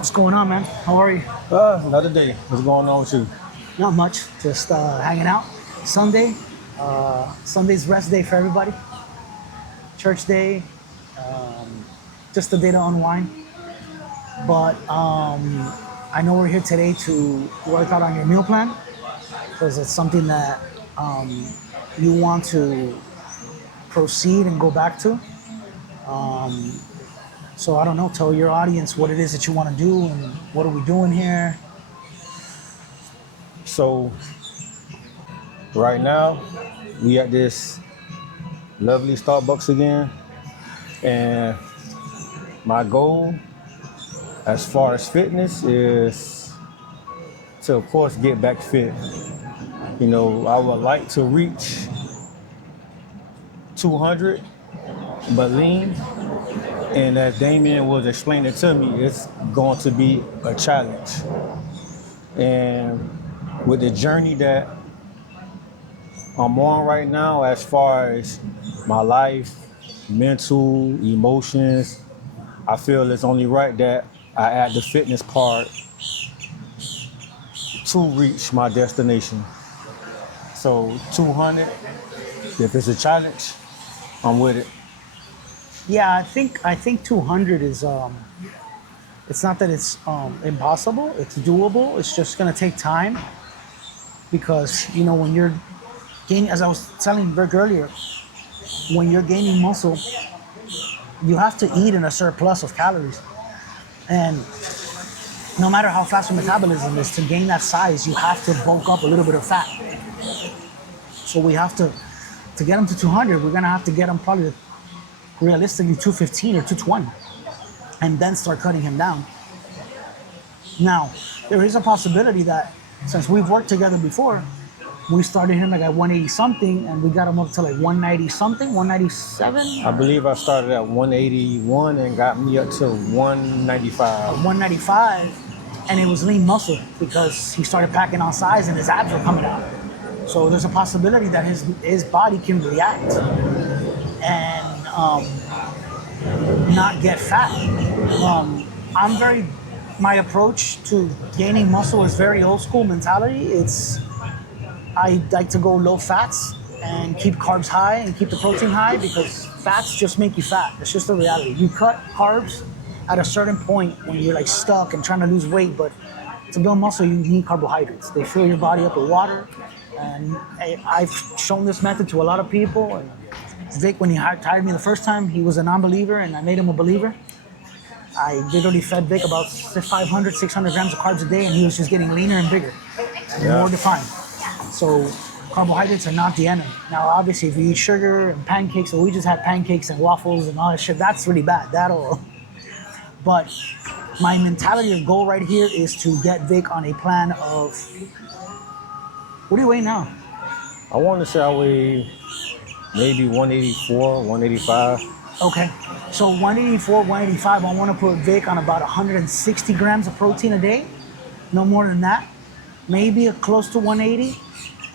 What's going on, man? How are you? Another day. What's going on with you? Not much. Just hanging out. Sunday. Sunday's rest day for everybody. Church day. Just a day to unwind. But I know we're here today to work out on your meal plan because it's something that you want to proceed and go back to. So I don't know. Tell your audience what it is that you want to do and what are we doing here. So, right now, we at this lovely Starbucks again. And my goal, as far as fitness, is to, of course, get back fit. You know, I would like to reach 200, but lean. And as Damien was explaining to me, it's going to be a challenge. And with the journey that I'm on right now, as far as my life, mental, emotions, I feel it's only right that I add the fitness part to reach my destination. So 200, if it's a challenge, I'm with it. Yeah, I think 200 is it's not that it's impossible, it's doable. It's just going to take time because when you're gaining, as I was telling Rick earlier, when you're gaining muscle, you have to eat in a surplus of calories. And no matter how fast your metabolism is, to gain that size, you have to bulk up a little bit of fat. So we have to get them to 200, we're going to have to get them probably realistically 215 or 220 and then start cutting him down. Now, there is a possibility that since we've worked together before, we started him like at 180 something and we got him up to like 190 something, 197, I believe I started at 181 and got me up to 195. 195, and it was lean muscle because he started packing on size and his abs were coming out. So there's a possibility that his body can react and not get fat. My approach to gaining muscle is very old school mentality. I like to go low fats and keep carbs high and keep the protein high because fats just make you fat. It's just a reality. You cut carbs at a certain point when you're like stuck and trying to lose weight, but to build muscle, you need carbohydrates. They fill your body up with water. And I've shown this method to a lot of people. And Vic, when he hired me the first time, he was a non-believer and I made him a believer. I literally fed Vic about 500, 600 grams of carbs a day and he was just getting leaner and bigger and more defined. So carbohydrates are not the enemy. Now, obviously, if you eat sugar and pancakes, or we just had pancakes and waffles and all that shit, that's really bad. But my mentality or goal right here is to get Vic on a plan of, what do you weigh now? I want to say I weigh maybe 184, 185. Okay, so 184, 185, I want to put Vic on about 160 grams of protein a day, no more than that, maybe close to 180,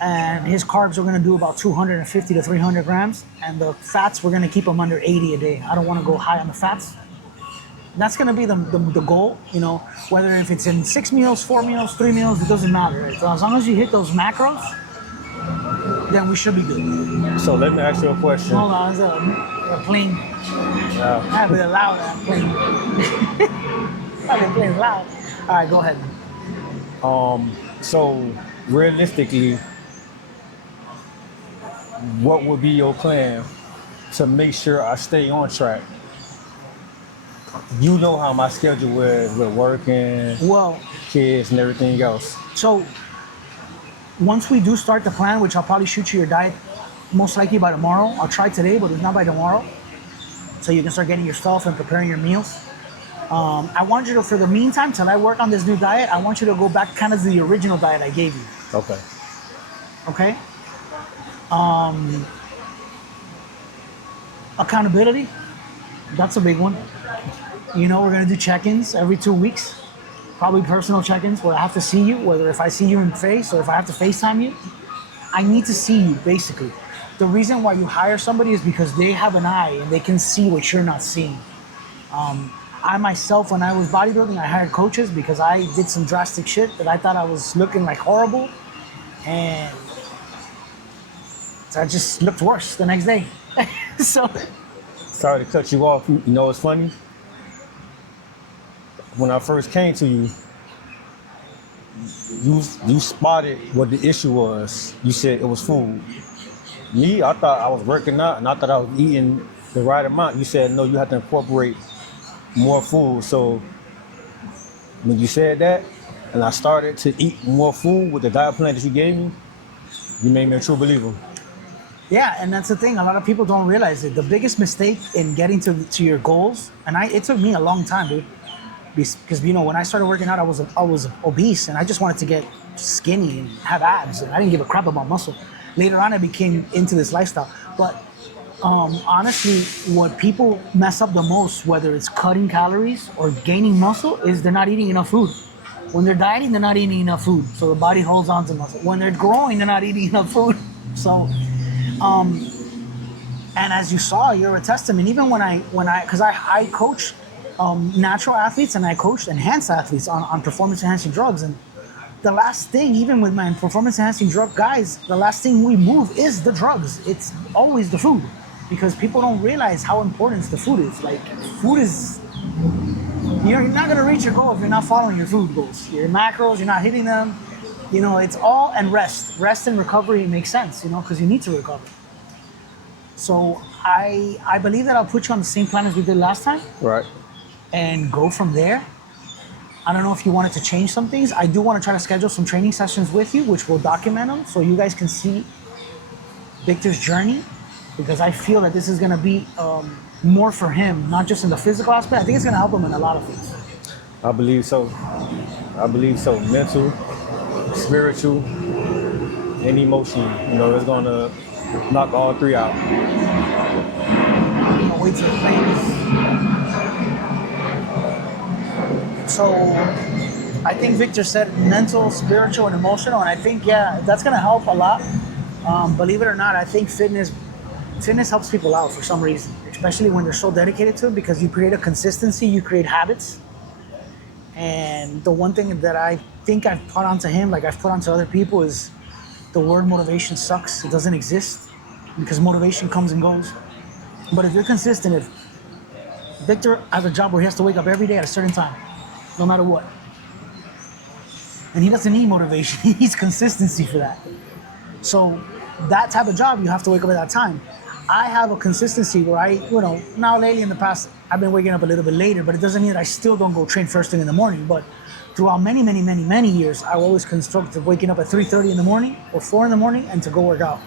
and his carbs are going to do about 250 to 300 grams, and the fats, we're going to keep them under 80 a day. I don't want to go high on the fats. That's going to be the goal, whether if it's in 6 meals, 4 meals, 3 meals, it doesn't matter. Right? So as long as you hit those macros, then we should be good. So let me ask you a question. Hold on, it's a plane. I have it loud, that plane. I've been playing loud. All right, go ahead. So realistically, what would be your plan to make sure I stay on track? You know how my schedule is with work and Well, kids and everything else. so once we do start the plan, which I'll probably shoot you your diet most likely by tomorrow. I'll try today, but if not by tomorrow, so you can start getting your stuff and preparing your meals. I want you to, for the meantime, till I work on this new diet, I want you to go back kind of to the original diet I gave you. Okay. Okay? Accountability, that's a big one. We're gonna do check-ins every 2 weeks, probably personal check-ins where I have to see you, whether if I see you in face or if I have to FaceTime you. I need to see you, basically. The reason why you hire somebody is because they have an eye and they can see what you're not seeing. I myself, when I was bodybuilding, I hired coaches because I did some drastic shit that I thought I was looking like horrible, and I just looked worse the next day. So Sorry to cut you off. You know, it's funny. When I first came to you, you spotted what the issue was. You said it was food. Me, I thought I was working out and I thought I was eating the right amount. You said no, you have to incorporate more food. So when you said that, and I started to eat more food with the diet plan that you gave me, you made me a true believer. yeah, and that's the thing. A lot of people don't realize it. The biggest mistake in getting to your goals, and it took me a long time, dude. Because when I started working out, I was obese, and I just wanted to get skinny and have abs, and I didn't give a crap about muscle. Later on, I became into this lifestyle. But honestly, what people mess up the most, whether it's cutting calories or gaining muscle, is they're not eating enough food. When they're dieting, they're not eating enough food, so the body holds on to muscle. When they're growing, they're not eating enough food. So, and as you saw, you're a testament. Even because I coach natural athletes and I coach enhanced athletes on performance enhancing drugs, and the last thing, even with my performance enhancing drug guys, the last thing we move is the drugs. It's always the food, because people don't realize how important the food is. Like, food is, you're not gonna reach your goal if you're not following your food goals. Your macros, you're not hitting them. It's all, and rest and recovery makes sense. Because you need to recover. So I believe that I'll put you on the same plan as we did last time, Right. and go from there. I don't know if you wanted to change some things. I do want to try to schedule some training sessions with you, which will document them so you guys can see Victor's journey, because I feel that this is going to be more for him, not just in the physical aspect. I think it's going to help him in a lot of things. I believe so. I believe so. Mental, spiritual, and emotional. It's gonna knock all three out. I'll wait till the play. So I think Victor said mental, spiritual, and emotional, and I think, yeah, that's gonna help a lot. Believe it or not, I think fitness helps people out for some reason, especially when they're so dedicated to it, because you create a consistency, you create habits. And the one thing that I think I've put onto him, like I've put onto other people, is the word motivation sucks. It doesn't exist, because motivation comes and goes. But if you're consistent, if Victor has a job where he has to wake up every day at a certain time, no matter what, and he doesn't need motivation, he needs consistency for that. So that type of job, you have to wake up at that time. I have a consistency where now lately in the past, I've been waking up a little bit later, but it doesn't mean that I still don't go train first thing in the morning. But throughout many, many, many, many years, I always constructed waking up at 3:30 in the morning or 4 in the morning and to go work out.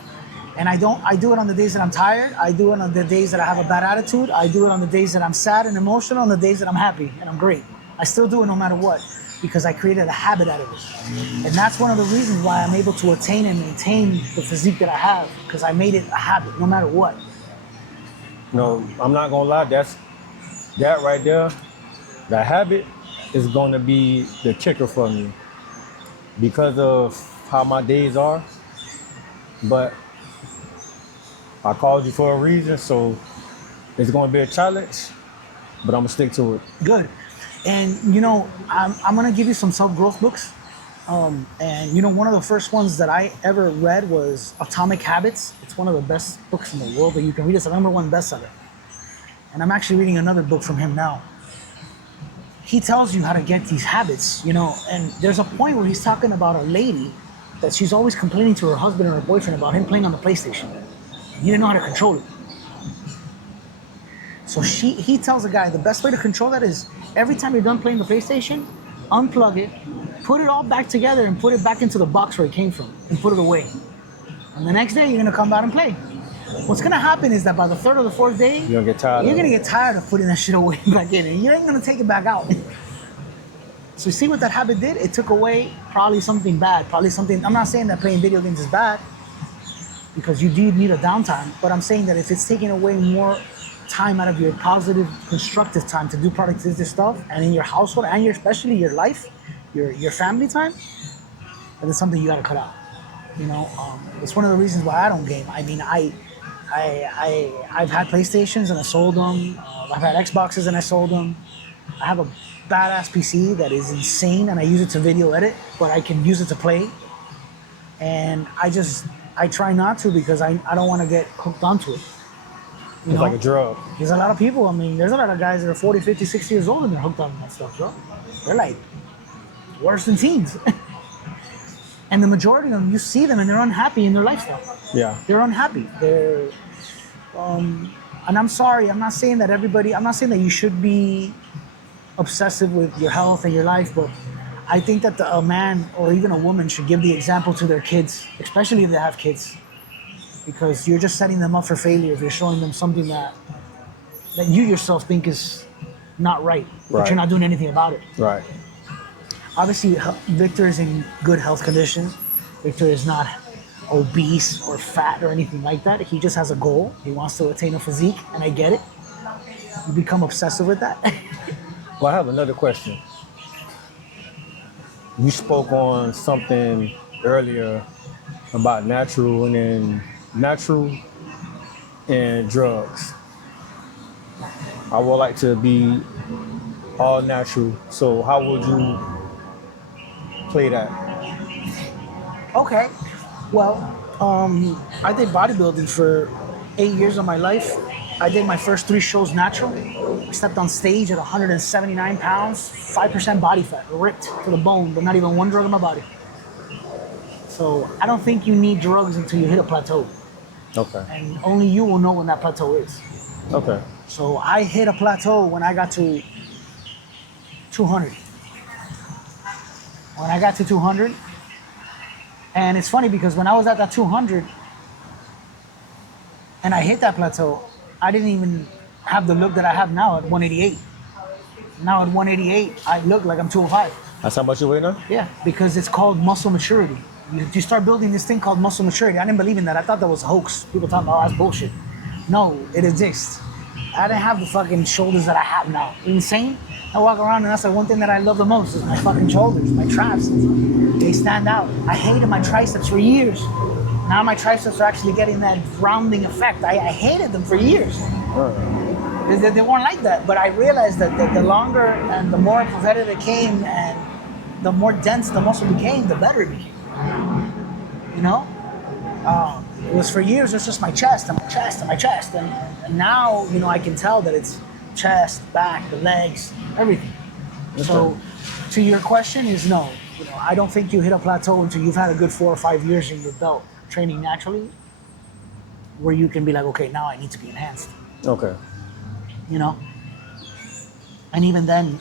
And I do it on the days that I'm tired. I do it on the days that I have a bad attitude. I do it on the days that I'm sad and emotional, on the days that I'm happy and I'm great. I still do it no matter what, because I created a habit out of it. And that's one of the reasons why I'm able to attain and maintain the physique that I have, because I made it a habit no matter what. No, I'm not gonna lie. That right there, that habit is gonna be the kicker for me, because of how my days are. But I called you for a reason, so it's gonna be a challenge, but I'm gonna stick to it. Good. And I'm gonna give you some self-growth books. And one of the first ones that I ever read was Atomic Habits. It's one of the best books in the world that you can read. It's the #1 bestseller. And I'm actually reading another book from him now. He tells you how to get these habits, and there's a point where he's talking about a lady that she's always complaining to her husband or her boyfriend about him playing on the PlayStation. He didn't know how to control it. So he tells the guy the best way to control that is every time you're done playing the PlayStation, unplug it, put it all back together and put it back into the box where it came from and put it away. And the next day you're gonna come out and play. What's gonna happen is that by the 3rd or the 4th day, You're gonna get tired. You're gonna get tired of putting that shit away back in, and you ain't gonna take it back out. So you see what that habit did? It took away probably something bad, I'm not saying that playing video games is bad, because you do need a downtime, but I'm saying that if it's taking away more time out of your positive, constructive time to do productive stuff, and in your household, and especially your life, your family time, then it's something you gotta cut out. It's one of the reasons why I don't game. I mean, I've had PlayStations and I sold them. I've had Xboxes and I sold them. I have a badass PC that is insane, and I use it to video edit, but I can use it to play. And I try not to because I don't want to get hooked onto it. You It's know? like a drug. There's a lot of people, I mean, there's a lot of guys that are 40, 50, 60 years old and they're hooked on that stuff, bro. They're like worse than teens. And the majority of them, you see them and they're unhappy in their lifestyle. Yeah. They're unhappy. And I'm sorry, I'm not saying that you should be obsessive with your health and your life, but I think that a man or even a woman should give the example to their kids, especially if they have kids, because you're just setting them up for failure if you're showing them something that you yourself think is not right, but Right. you're not doing anything about it. Right. Obviously, Victor is in good health condition. Victor is not obese or fat or anything like that. He just has a goal. He wants to attain a physique, and I get it. You become obsessive with that. Well, I have another question. You spoke on something earlier about natural and drugs. I would like to be all natural. So how would you play that? Okay. Well, I did bodybuilding for 8 years of my life. I did my first 3 shows natural. I stepped on stage at 179 pounds, 5% body fat, ripped to the bone, but not even one drug in my body. So I don't think you need drugs until you hit a plateau. Okay. And only you will know when that plateau is. Okay. So I hit a plateau when I got to 200. When I got to 200, and it's funny because when I was at that 200 and I hit that plateau, I didn't even have the look that I have now at 188. Now at 188, I look like I'm 205. That's how much you weigh now? Yeah, because it's called muscle maturity. You start building this thing called muscle maturity. I didn't believe in that. I thought that was a hoax. People talking about, oh, that's bullshit. No, it exists. I didn't have the fucking shoulders that I have now. Are you insane? I walk around and that's the one thing that I love the most is my fucking shoulders, my traps. They stand out. I hated my triceps for years. Now my triceps are actually getting that rounding effect. I hated them for years. They weren't like that. But I realized that the longer and the more competitive it came and the more dense the muscle became, the better it became. You know? It was for years, it's just my chest and my chest and my chest. And now, you know, I can tell that it's chest, back, the legs, everything. Okay. So to your question is no. You know, I don't think you hit a plateau until you've had a good 4 or 5 years in your belt training naturally, where you can be like, okay, now I need to be enhanced. Okay. You know? And even then,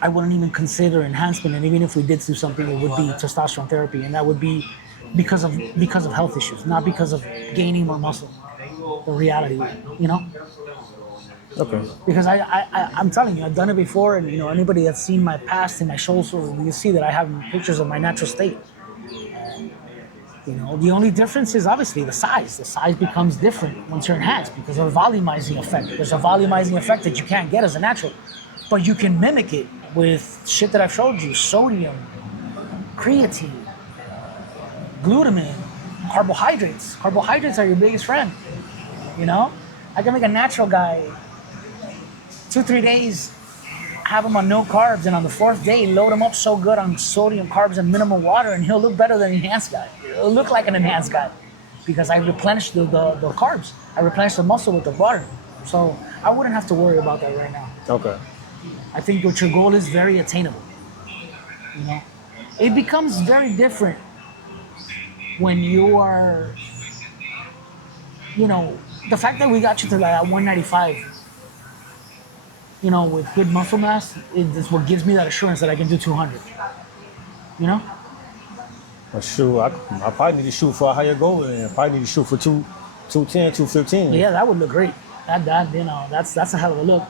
I wouldn't even consider enhancement, and even if we did do something, it would be testosterone therapy, and that would be because of health issues, not because of gaining more muscle. The reality, you know? Okay. Because I'm telling you, I've done it before, and you know, anybody that's seen my past and my shoulders, you see that I have pictures of my natural state. You know, the only difference is obviously the size. The size becomes different once you're enhanced because of the volumizing effect. There's a volumizing effect that you can't get as a natural, but you can mimic it with shit that I've showed you: sodium, creatine, glutamine, carbohydrates. Carbohydrates are your biggest friend. You know, I can make a natural guy 2-3 days, have him on no carbs, and on the 4th day, load him up so good on sodium, carbs, and minimal water, and he'll look better than an enhanced guy. He'll look like an enhanced guy because I replenished the carbs. I replenished the muscle with the water. So I wouldn't have to worry about that right now. Okay. I think what your goal is very attainable. You know, it becomes very different when you are, you know, the fact that we got you to like 195, you know, with good muscle mass, is what gives me that assurance that I can do 200. You know? Well, shoot, I probably need to shoot for a higher goal, and I probably need to shoot for 210, 215. Yeah, that would look great. That you know, that's a hell of a look.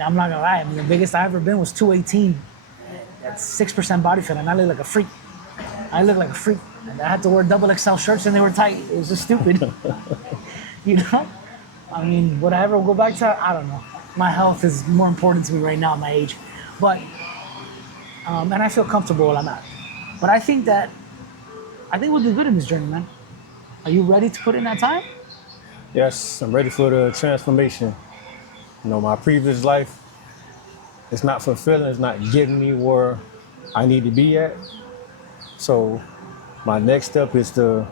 I'm not gonna lie. I mean, the biggest I ever been was 218. That's 6% body fat, and I look like a freak. I look like a freak. And I had to wear double XL shirts, and they were tight. It was just stupid. You know? I mean, would I ever go back to that? I don't know. My health is more important to me right now at my age. But, and I feel comfortable while I'm at. But I think we'll do good in this journey, man. Are you ready to put in that time? Yes, I'm ready for the transformation. My previous life, it's not fulfilling, it's not getting me where I need to be at. So my next step is to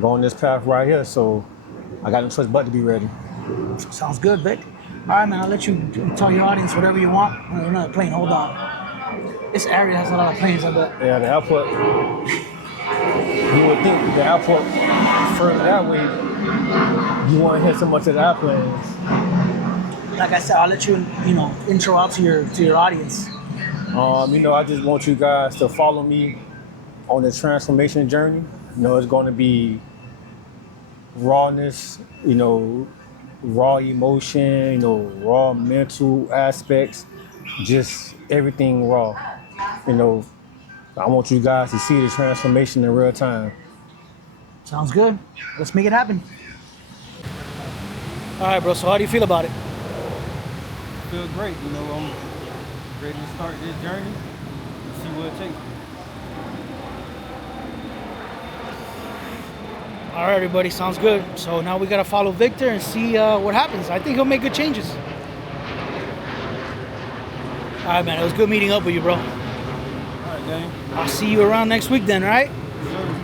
go on this path right here. So I got no choice but to be ready. Sounds good, Vic. All right, man. I'll let you tell your audience whatever you want. Another plane. Hold on. This area has a lot of planes. I bet. Yeah, the airport, you would think the airport further that way, you won't hear so much of the airplanes. Like I said, I'll let you intro out to your audience. I just want you guys to follow me on the transformation journey. It's going to be rawness, raw emotion, raw mental aspects, just everything raw. I want you guys to see the transformation in real time. Sounds good. Let's make it happen. All right, bro. So how do you feel about it? Feel great, I'm ready to start this journey and see what it takes. All right, everybody. Sounds good. So now we got to follow Victor and see what happens. I think he'll make good changes. All right, man. It was good meeting up with you, bro. All right, Dane. I'll see you around next week then, all right? Sure.